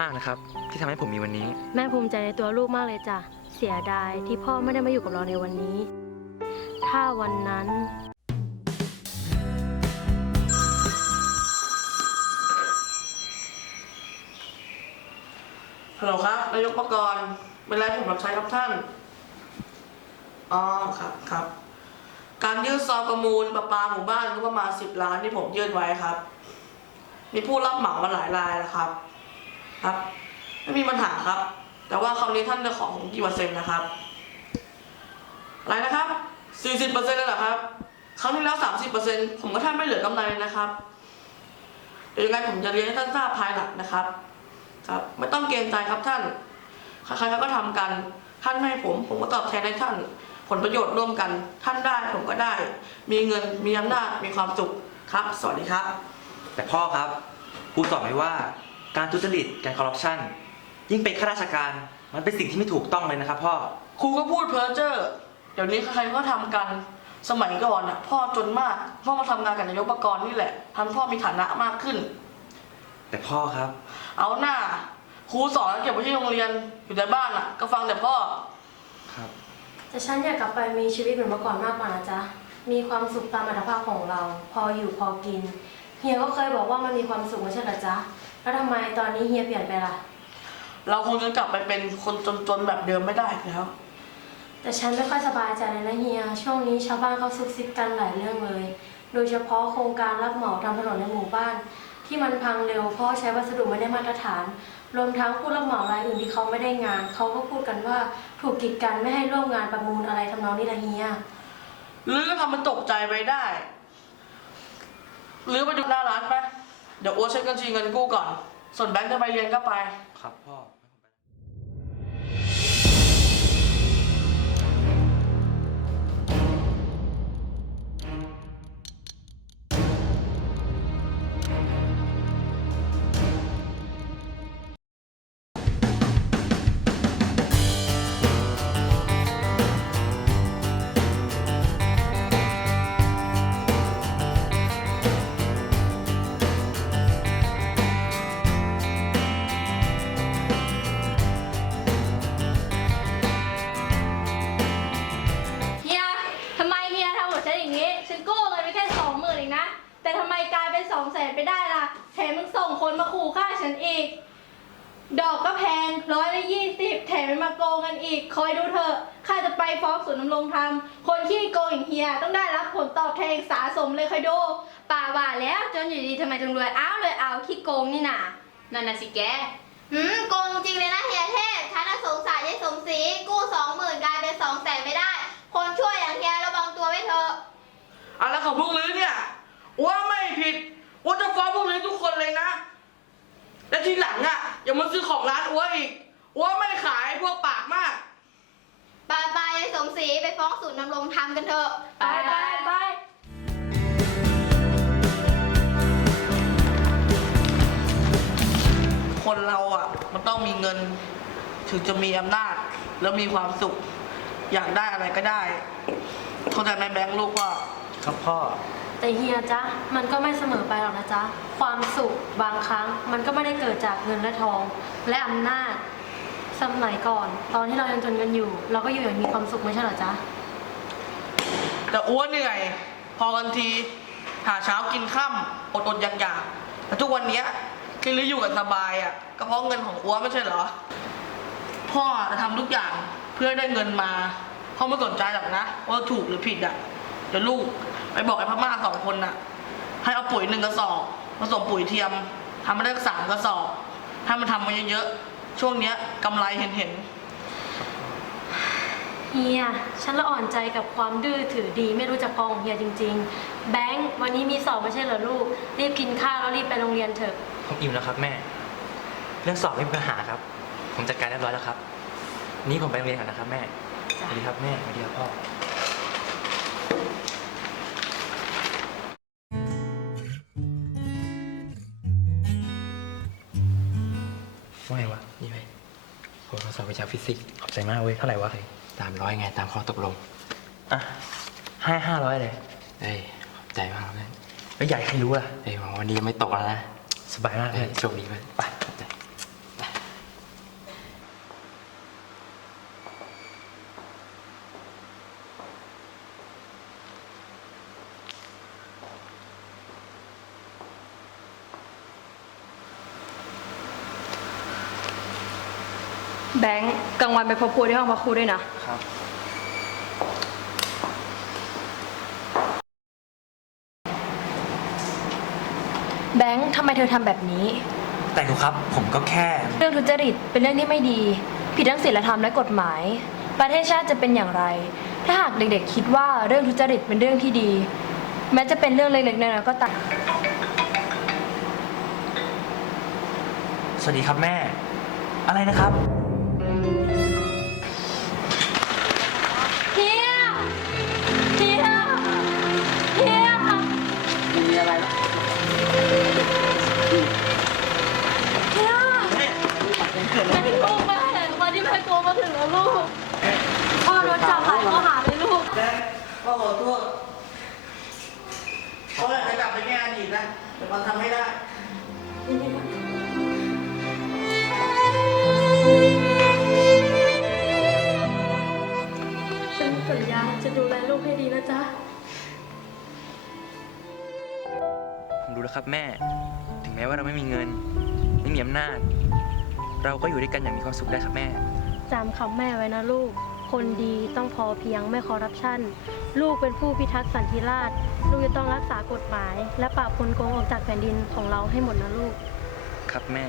มากๆนะครับ ที่ทำให้ผมมีวันนี้ แม่ภูมิใจในตัวลูกมากเลยจ้ะ เสียดายที่พ่อไม่ได้มาอยู่กับเราในวันนี้ ถ้าวันนั้น ฮัลโหลครับนายกประกรณ์เป็นไรผมรับใช้ครับท่าน อ๋อครับครับ การยื่นซองประมูลประปาหมู่บ้านก็ประมาณสิบล้านที่ผมยื่นไว้ครับ มีผู้รับเหมามาหลายรายแล้วครับ ครับ ไม่มีปัญหาครับ แต่ว่าคราวนี้ท่านจะของกี่เปอร์เซ็นต์นะครับอะไรนะครับสี่สิบเปอร์เซ็นต์แล้วเหรอครับครั้งที่แล้วสามสิบเปอร์เซ็นต์ผมก็แทบไม่เหลือกำไรเลยนะครับเดี๋ยวยังไงผมจะเรียนให้ท่านทราบภายหลังนะครับ ครับ ไม่ต้องเกรงใจครับท่านใครๆเขาก็ทำกันท่านให้ผม ผมก็ตอบแทนให้ท่าน ผลประโยชน์ร่วมกัน ท่านได้ผมก็ได้ มีเงินมีอำนาจมีความสุขครับ สวัสดีครับ แต่พ่อครับครูสอนไว้ว่า การทุจริตการคอร์รัปชันยิ่งเป็นข้าราชการมันเป็นสิ่งที่ไม่ถูกต้องเลยนะครับพ่อ ครูก็พูดเพ้อเจ้อเดี๋ยวนี้ใครๆก็ทำกัน สมัยก่อนอะพ่อจนมาก พ่อมาทำงานกับนายกประกรณ์นี่แหละทำให้พ่อมีฐานะมากขึ้น แต่พ่อครับ เอาหน้าครูสอนแล้วเก็บไว้ที่โรงเรียนอยู่แต่บ้านอะ ก็ฟังแต่พ่อ ครับ แต่ฉันอยากกลับไปมีชีวิตเหมือนเมื่อก่อนมากกว่านะจ๊ะ มีความสุขตามอัตภาพของเรา พออยู่พอกิน เฮียก็เคยบอกว่ามันมีความสุขไม่ใช่เหรอจ๊ะ แล้วทำไมตอนนี้เฮียเปลี่ยนไปล่ะ เราคงจะกลับไปเป็นคนจนๆแบบเดิมไม่ได้อีกแล้ว แต่ฉันไม่ค่อยสบายใจเลยนะเฮีย ช่วงนี้ชาวบ้านเขาซุกซิบกันหลายเรื่องเลย โดยเฉพาะโครงการรับเหมาทำถนนในหมู่บ้าน ที่มันพังเร็วเพราะใช้วัสดุไม่ได้มาตรฐาน รวมทั้งผู้รับเหมารายอื่นที่เขาไม่ได้งาน เขาก็พูดกันว่าถูกกีดกันไม่ให้ร่วมงานประมูลอะไรทำนองนี้ละเฮีย หรือก็ทำมันตกใจไปได้ หรือไปดูหน้าร้านไป เดี๋ยวโอ๊ตเช็คบัญชีเงินกู้ก่อน ส่วนแบงค์จะไปเรียนก็ไป ครับพ่อ ฉันอีก ดอกก็แพงร้อยละยี่สิบแถมมันมาโกงกันอีก คอยดูเถอะข้าจะไปฟ้องศูนย์ดำรงธรรมคนที่โกงอย่างเฮียต้องได้รับผลตอบแทนสาสมเลยคอยดูป่าว่าแล้วจนอยู่ดีทำไมถึงรวยอ้าวเลยเอาขี้โกงนี่น่ะนั่นน่ะสิแกหืมโกงจริงเลยนะเฮียเทพฉันน่ะสงสารยายสมศรีกู้สองหมื่นกลายเป็นสองแสนไม่ได้ คนช่วยอย่างเฮียระวังตัวไว้เถอะอะไรของพวกลือเนี่ย มันต้องมีเงิน ถึงจะมีอำนาจ แล้วมีความสุข อยากได้อะไรก็ได้เข้าใจไหมแบงค์ลูกว่า ครับพ่อ แต่เฮียจ๊ะมันก็ไม่เสมอไปหรอกนะจ๊ะ ความสุขบางครั้ง มันก็ไม่ได้เกิดจากเงินและทอง และอำนาจ สมัยก่อน ตอนที่เรายังจนกันอยู่ เราก็อยู่อย่างมีความสุขไม่ใช่เหรอจ๊ะ แต่อ้วนเหนื่อย พอกันที หาเช้ากินค่ำอดอดๆอยากอยากๆแต่ทุกวันเนี้ยที่ลืออยู่กันสบายอะ ก็เพราะเงินของอ้วนไม่ใช่เหรอ พ่อจะทำทุกอย่างเพื่อได้เงินมา พ่อไม่สนใจหรอกนะ ว่าถูกหรือผิดอะ เดี๋ยวลูกไปบอกไอ้พม่าสองคนน่ะ ให้เอาปุ๋ยหนึ่งกระสอบผสมปุ๋ยเทียมทำมาได้สามกระสอบ ถ้ามันทำมาเยอะๆ ช่วงเนี้ยกำไรเห็นเห็นๆเฮีย ฉันละอ่อนใจกับความดื้อถือดีไม่รู้จักพอของเฮียจริง ๆ แบงค์วันนี้มีสอบไม่ใช่เหรอลูก รีบกินข้าวแล้วรีบไปโรงเรียนเถอะ ผมอิ่มแล้วครับแม่ เรื่องสอบไม่มีปัญหาครับ ผมจัดการเรียบร้อยแล้วครับ นี่ผมไปโรงเรียนก่อนนะครับ แม่สจ้ะวัสดีครับแม่สวัสดีครับพ่อ ว่าไงวะ นี่ไหมผมมาสอบวิชาฟิสิกส์ ขอบใจมากเว้ย เท่าไหร่วะสามร้อยไง ตามข้อตกลง อะให้ห้าร้อยเลย เอ้ยขอบใจมากเลยแล้วใหญ่ใครรู้ล่ะ เอ้ยหวังวันนี้ยังไม่ตกแล้วนะ สบายมากเลเอ้ยยโชคดีเพื่อนไปขอบใจไป แบงค์กลางวันไปพบครูที่ห้องพักครูด้วยนะ ครับ แบงค์ทำไมเธอทำแบบนี้ แต่ครูครับ ผมก็แค่ เรื่องทุจริตเป็นเรื่องที่ไม่ดี ผิดทั้งศีลธรรมและกฎหมาย ประเทศชาติจะเป็นอย่างไร ถ้าหากเด็กๆ คิดว่าเรื่องทุจริตเป็นเรื่องที่ดี แม้จะเป็นเรื่องเล็กๆน้อยๆก็ตามสวัสดีครับแม่ อะไรนะครับ เฮีย เฮีย เฮีย มีอะไรนะเฮียแม่ลูกแม่วันที่แม่โกมาถึงแล้วลูก พ่อโดนจับหลายข้อหาเลยลูกแบงค์ก็ขอโทษเขาอยากจะกลับไปแก้อดีตนะแต่มันทำไม่ได้ฉั ผมรู้แล้วครับแม่ ถึงแม้ว่าเราไม่มีเงิน ไม่มีอำนาจ เราก็อยู่ด้วยกันอย่างมีความสุขได้ครับแม่ จำคำแม่ไว้นะลูก คนดีต้องพอเพียงไม่คอร์รัปชัน ลูกเป็นผู้พิทักษ์สันติราษฎร์ลูกจะต้องรักษากฎหมาย และปราบคนโกงออกจากแผ่นดินของเราให้หมดนะลูก ครับแม่